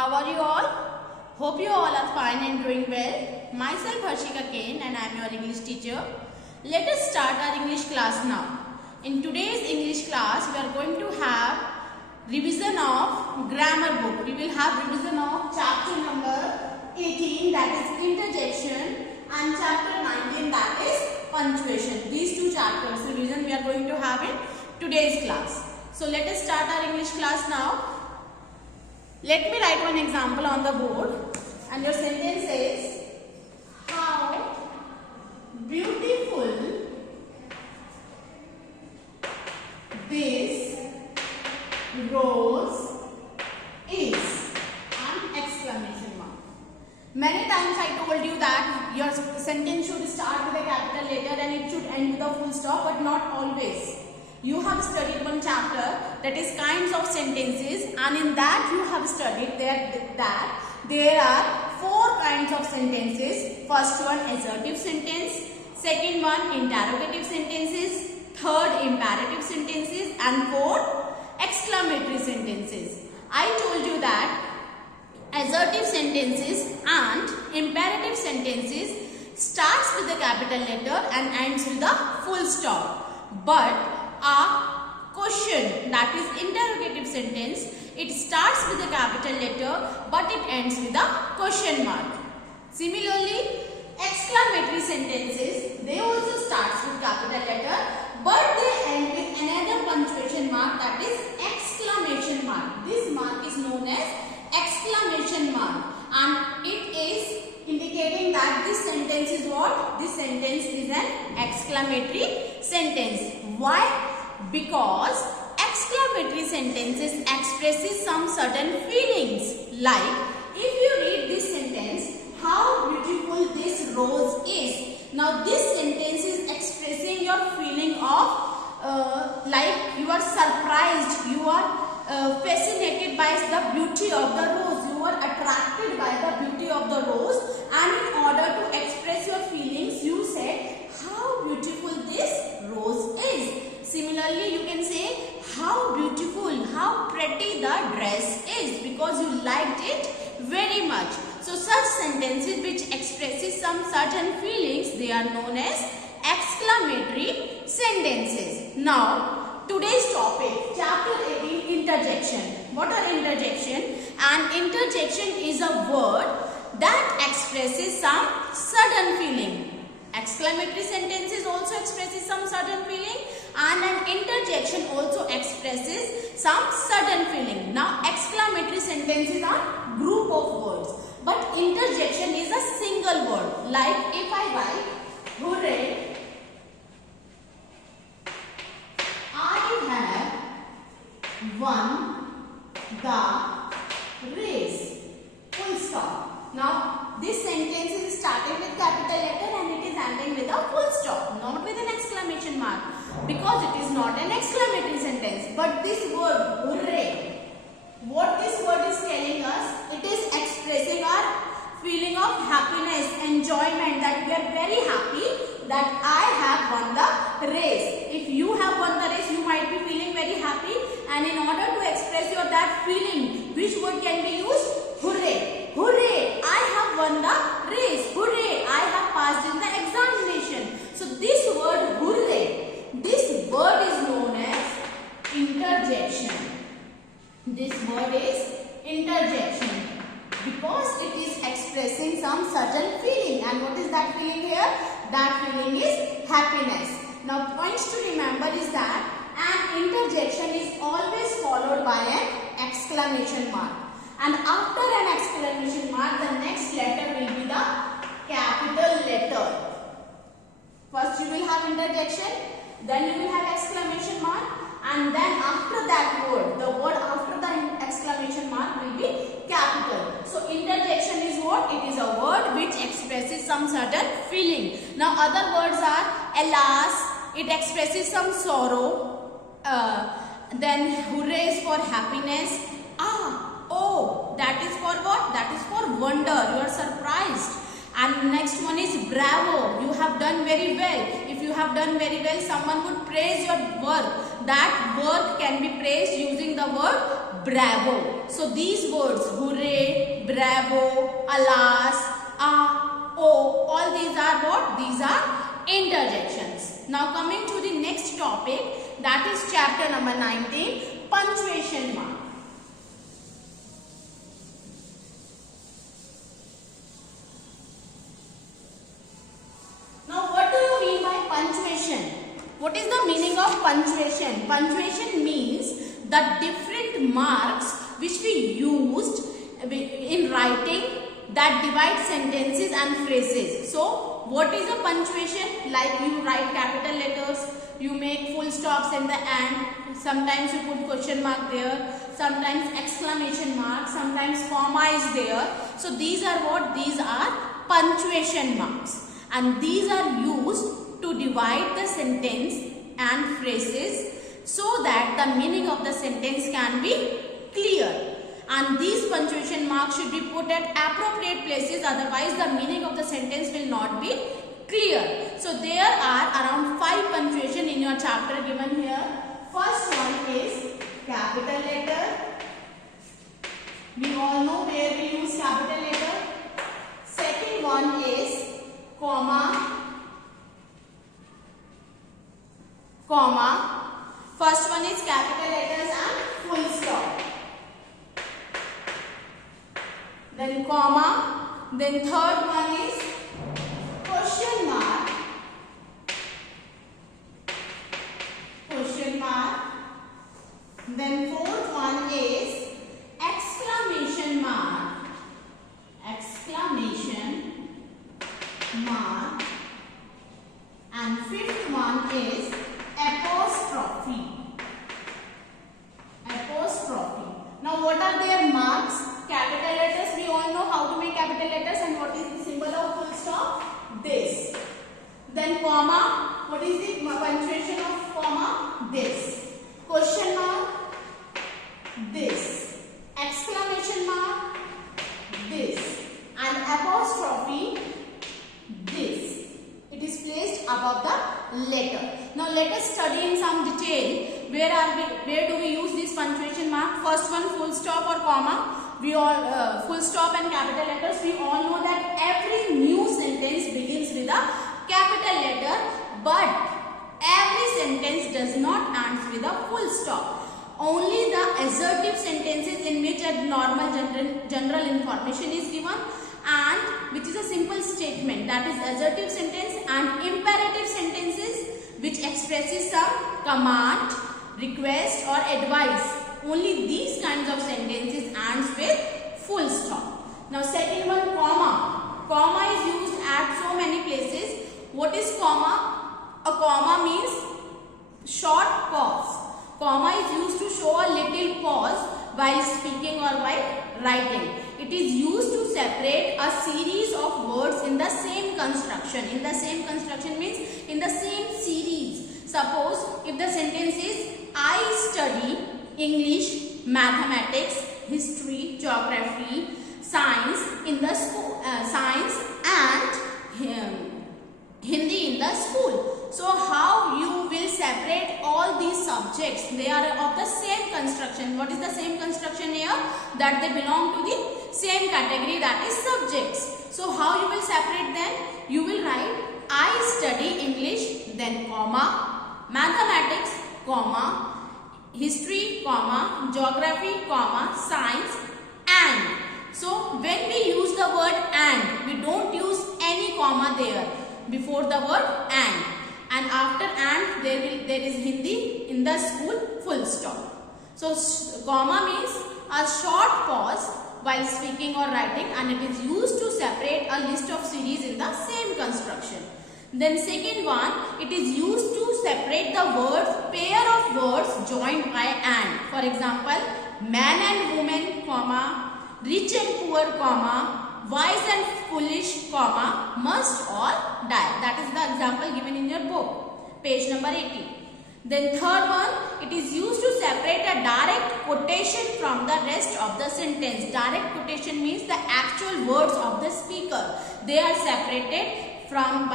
How are you all? Hope you all are fine and doing well. Myself Harshika Kane and I am your English teacher. Let us start our English class now. In today's English class, we are going to have revision of grammar book. We will have revision of chapter number 18, that is interjection, and chapter 19, that is punctuation. These two chapters revision we are going to have in today's class. So let us start our English class now. Let me write one example on the board, and your sentence is, how beautiful this rose is, and exclamation mark. Many times I told you that your sentence should start with a capital letter and it should end with a full stop, but not always. You have studied one chapter, that is kinds of sentences, and in that you have studied that there are 4 kinds of sentences. First one, assertive sentence. Second one, interrogative sentences. Third, imperative sentences. And fourth, exclamatory sentences. I told you that assertive sentences and imperative sentences starts with a capital letter and ends with a full stop. But a question, that is interrogative sentence, it starts with a capital letter but it ends with a question mark. Similarly, exclamatory sentences, they also starts with capital letter but they end with another punctuation mark, that is exclamation mark. This mark is known as exclamation mark, and it is indicating that this sentence is what? This sentence is an exclamatory sentence. Why? Because exclamatory sentences expresses some certain feelings. Like, if you read this sentence, how beautiful this rose is. Now this sentence is expressing your feeling of like you are surprised, you are fascinated by the beauty of the rose, you are attracted by the beauty of the rose, and in order to express your feelings you said how beautiful this rose is. Similarly, you can say how beautiful, how pretty the dress is, because you liked it very much. So such sentences which expresses some certain feelings, they are known as exclamatory sentences. Now, today's topic, chapter 18, interjection. What are interjection? An interjection is a word that expresses some sudden feeling. Exclamatory sentences also expresses some sudden feeling, and an interjection also expresses some sudden feeling. Now, exclamatory sentences are group of words, but interjection is a single word. Like if I write, hooray, I have won the race. Full stop. Now, this sentence is starting with capital letter and it is ending with a full stop, not with an exclamation mark, because it is not an exclamatory sentence. But this word, hooray, what this word is telling us, it is expressing our feeling of happiness, enjoyment, that we are very happy that I have won the race. If you have won the race, you might be feeling very happy, and in order to express your that feeling, which word can be used? Hooray. Hooray, I have won the race. Hooray, I have passed in the examination. So this word hooray, this word is known as interjection. This word is interjection because it is expressing some certain feeling. And what is that feeling here? That feeling is happiness. Now points to remember is that an interjection is always followed by an exclamation mark. And after an exclamation mark, the next letter will be the capital letter. First you will have interjection, then you will have exclamation mark, and then after that word, the word after the exclamation mark will be capital. So interjection is what? It is a word which expresses some certain feeling. Now other words are alas, it expresses some sorrow, then hooray is for happiness, oh, that is for what? That is for wonder, you are surprised. And next one is bravo, you have done very well. If you have done very well, someone would praise your work. That work can be praised using the word bravo. So these words hooray, bravo, alas, ah, oh, all these are what? These are interjections. Now coming to the next topic, that is chapter number 19, punctuation mark. Now what do you mean by punctuation? What is the meaning of punctuation? Punctuation means the different marks which we used in writing that divide sentences and phrases. So what is a punctuation? Like you write capital letters, you make full stops in the end, sometimes you put question mark there, sometimes exclamation mark, sometimes comma is there. So these are what? These are punctuation marks, and these are used to divide the sentence and phrases so that the meaning of the sentence can be clear. And these punctuation marks should be put at appropriate places, otherwise the meaning of the sentence will not be clear. So there are around 5 punctuation in your chapter given here. First one is capital letter. We all know where we use capital letter. Second one is comma. First one is capital letters and full stop. Then comma. Then third one is question mark. Then fourth one is exclamation mark. And fifth one is apostrophe. Now what are their marks? Capital letters, we all know how to make capital letters, and what is the symbol of full stop? This. Then comma, what is the punctuation of comma? This. Question mark, this. Exclamation mark, this. And apostrophe, this. It is placed above the letter. Now let us study in some detail where do we use this punctuation mark. First one, full stop or comma. We all full stop and capital letters. We all know that every new sentence begins with a capital letter, but every sentence does not end with a full stop. Only the assertive sentences in which a normal general information is given, and which is a simple statement, that is assertive sentence, and imperative sentences which expresses some command, request or advice. Only these kinds of sentences ends with full stop. Now second one, comma. Comma is used at so many places. What is comma? A comma means short pause. Comma is used to show a little pause while speaking or while writing. It is used to separate a series of words in the same construction. In the same construction means in the same series. Suppose if the sentence is I study English, mathematics, history, geography, science in the school, science and Hindi in the school. So how you will separate all these subjects? They are of the same construction. What is the same construction here? That they belong to the same category, that is subjects. So how you will separate them? You will write I study English, then comma, mathematics, comma, history, comma, geography, comma, science, and. So when we use the word and, we don't use any comma there before the word and after and there is Hindi in the school, full stop. So comma means a short pause while speaking or writing, and it is used to separate a list of series in the same construction. Then second one, it is used to separate the words, pair of words joined by and. For example, man and woman, comma, rich and poor, comma, wise and foolish, comma, must or die. That is the example given in your book, page number 80. Then third one, it is used to separate a direct quotation from the rest of the sentence. Direct quotation means the actual words of the speaker. They are separated from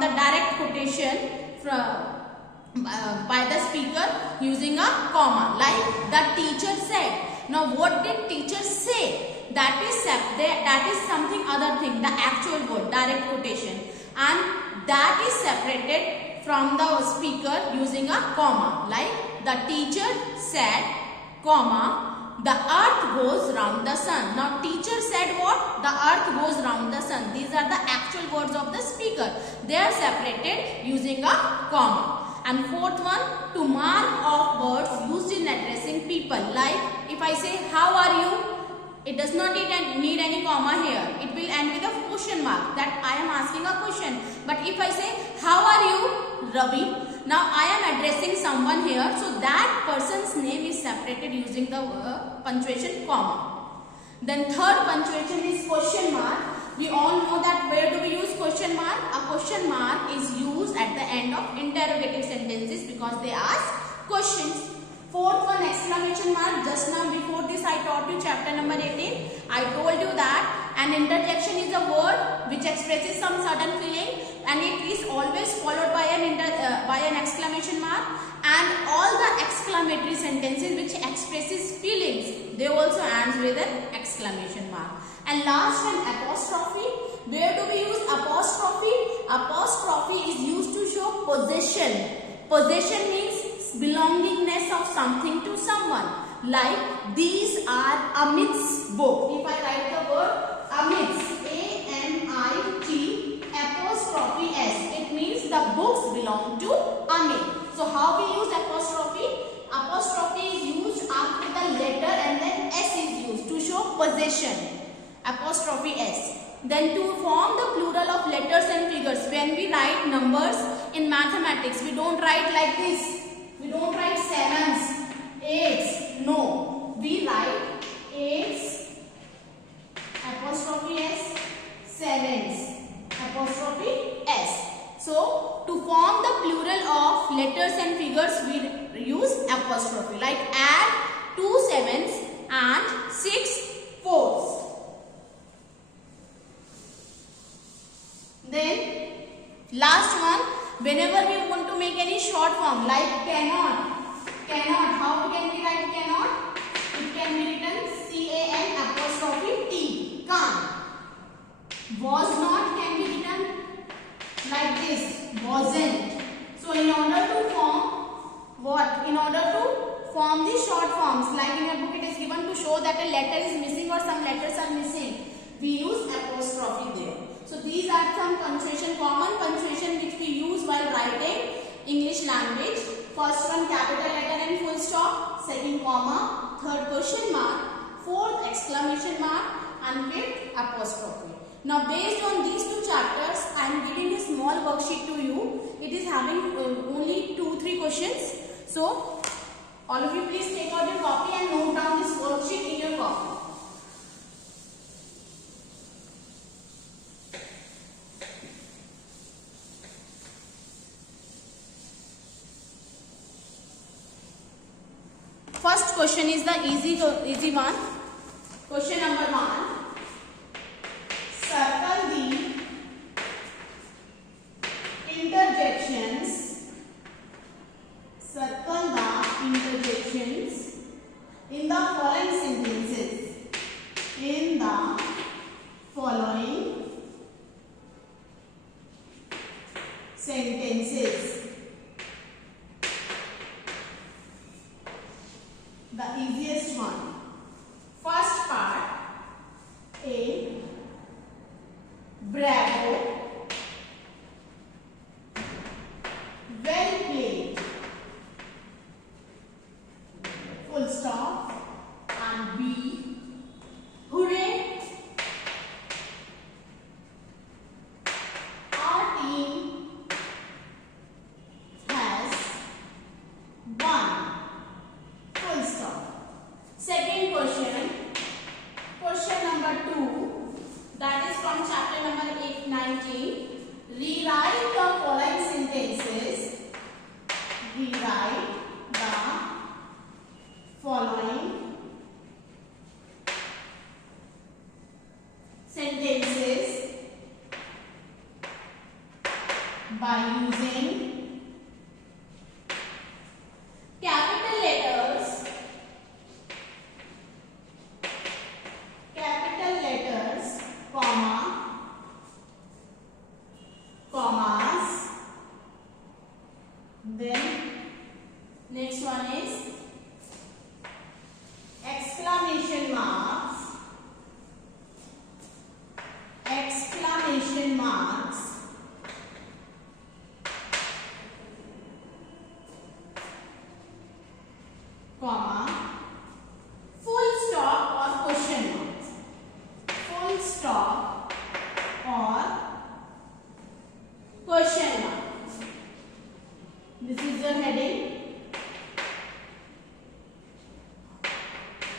the direct quotation by the speaker using a comma, like The teacher said. Now what did teacher say? That is something other thing, the actual word, direct quotation, and that is separated from the speaker using a comma. Like the teacher said, comma, the earth goes round the sun. Now teacher said what? The earth goes round the sun. These are the actual words of the speaker. They are separated using a comma. And fourth one, to mark off words used in addressing people. Like if I say how are you, it does not need any comma here. It will end with a question mark, that I am asking a question. But if I say how are you, Ravi, now I am addressing someone here, so that person's name is separated using the punctuation comma. Then third punctuation is question mark. We all know that where do we use question mark? A question mark is used at the end of interrogative sentences because they ask questions. Fourth one, exclamation mark. Just now before this I taught you chapter number 18. I told you that an interjection is a word which expresses some certain feeling and it is always followed by an exclamation mark, and all the exclamatory sentences which expresses feelings, they also ends with an exclamation mark. And last one, apostrophe. Where do we use apostrophe? Apostrophe is used to show possession. Possession means belongingness of something to someone. Like these are Amit's book. If I write the word Amit's, A-M-I-T apostrophe S, it means the books belong to Amit. So how we use apostrophe? Apostrophe is used after the letter and then S is used to show possession. Apostrophe S. Then to form the plural of letters and figures, when we write numbers in mathematics, we don't write like this. We don't write sevens, eights. No. We write eights, apostrophe S, sevens, apostrophe S. So to form the plural of letters and figures, we use apostrophe. Like add 2 sevens and 6 fours. Then last one, whenever we want to make any short form like cannot, how can we write cannot? It can be written C-A-N apostrophe T, can't. Was not can be written like this, wasn't. So in order to form what? In order to form the short forms, like in your book it is given to show that a letter is missing or some letters are missing, we use apostrophe there. So these are some punctuation, common punctuation which we use while writing English language. First one, capital letter and full stop. Second, comma. Third, question mark. Fourth, exclamation mark. And fifth, apostrophe. Now based on these two chapters, I am giving a small worksheet to you. It is having only 2-3 questions. So all of you please take out your copy and note down this worksheet in your copy. First question is the easy one. Question number 1. Circle the interjections. Circle the interjections in the following sentences. In the following sentences. The easiest one. First part, A. Bravo. Well played. Full stop. And B. Hooray. Our team has won. Full stop. Second question. Question number 2. That is from chapter number 19. Rewrite the following sentences. Rewrite the following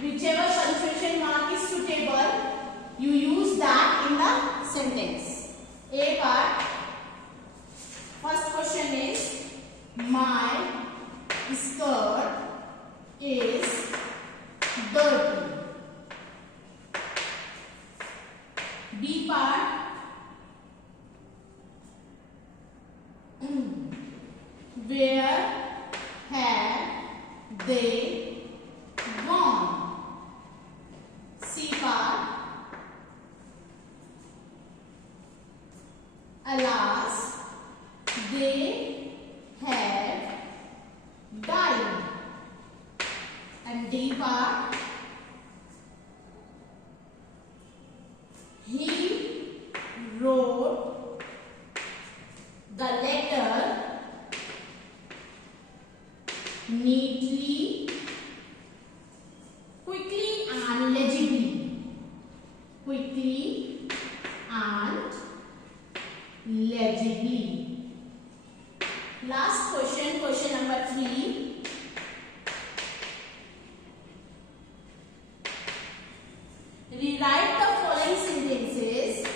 whichever punctuation mark is suitable, you use that in the sentence. A part. First question is, my skirt is dirty. B part. Where have they gone? C part. Alas, they have died. And D part. He wrote the letter neatly, quickly and legibly. Quickly and legibly. Last question, question number 3. Rewrite the following sentences.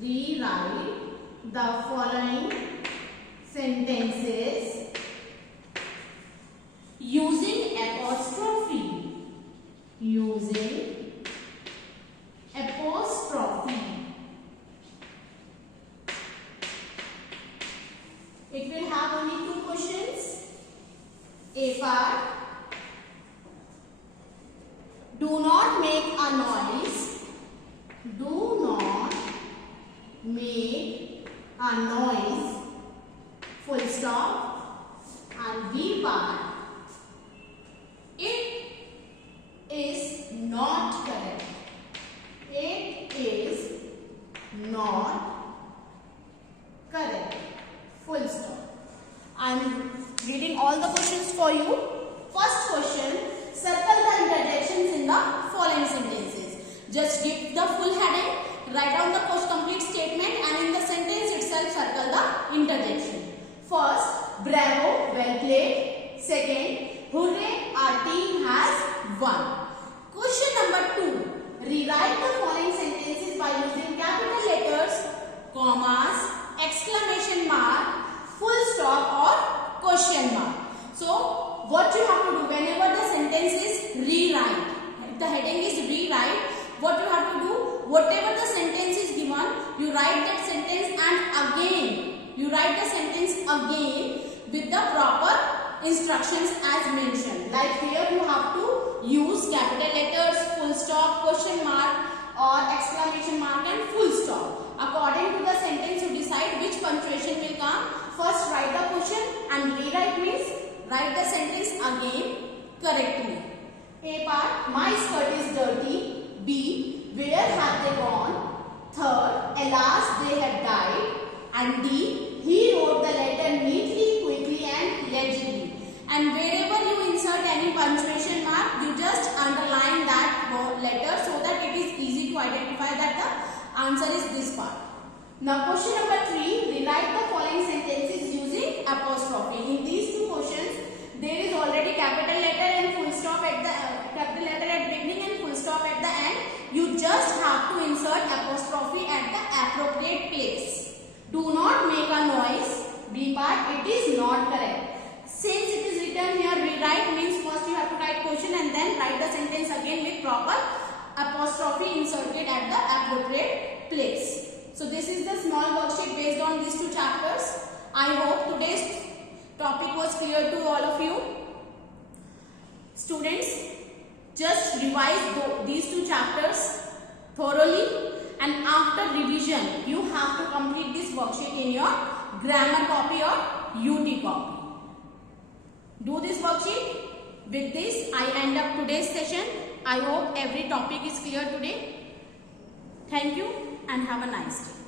Rewrite the following sentences using apostrophe. Using apostrophe. It will have only 2 questions. A part. Do not make a noise. Do not make a noise. Full stop. And B part. It is not correct. It is not correct. Full stop. I am reading all the questions for you. First question, circle the interjections in the following sentences. Just give the full heading, write down the complete statement, and in the sentence itself circle the interjection. First, bravo, well played. Second, hooray, our team has won. Question number 2. Rewrite the following sentences by using capital letters, commas, exclamation mark, full stop or question mark. So, what you have to do whenever the sentence is rewrite, the heading is rewrite, what you have to do, whatever the sentence is given, you write that sentence and again, you write the sentence again with the proper instructions as mentioned. Like here you have to use capital letters, full stop, question mark or exclamation mark and full stop. According to the sentence you decide which punctuation will come. First write the question and rewrite means write the sentence again correctly. A part, my skirt is dirty. B, where have they gone? Third, alas, they have died. And D, he wrote the letter neatly, quickly and legibly. And wherever you insert any punctuation mark, you just underline that letter so that it is easy to identify that the answer is this part. Now question number 3, rewrite the following sentences using apostrophe. In these 2 questions, there is already capital letter and full stop at the capital letter at beginning and full stop at the end. You just have to insert apostrophe at the appropriate place. Do not make a noise. B part, it is not correct. Since it is written here rewrite means first you have to write question and then write the sentence again with proper apostrophe inserted at the appropriate place. So this is the small worksheet based on these 2 chapters. I hope today's topic was clear to all of you. Students, just revise these 2 chapters thoroughly and after revision you have to complete this worksheet in your grammar copy or UT copy. Do this worksheet. With this I end up today's session. I hope every topic is clear today. Thank you and have a nice day.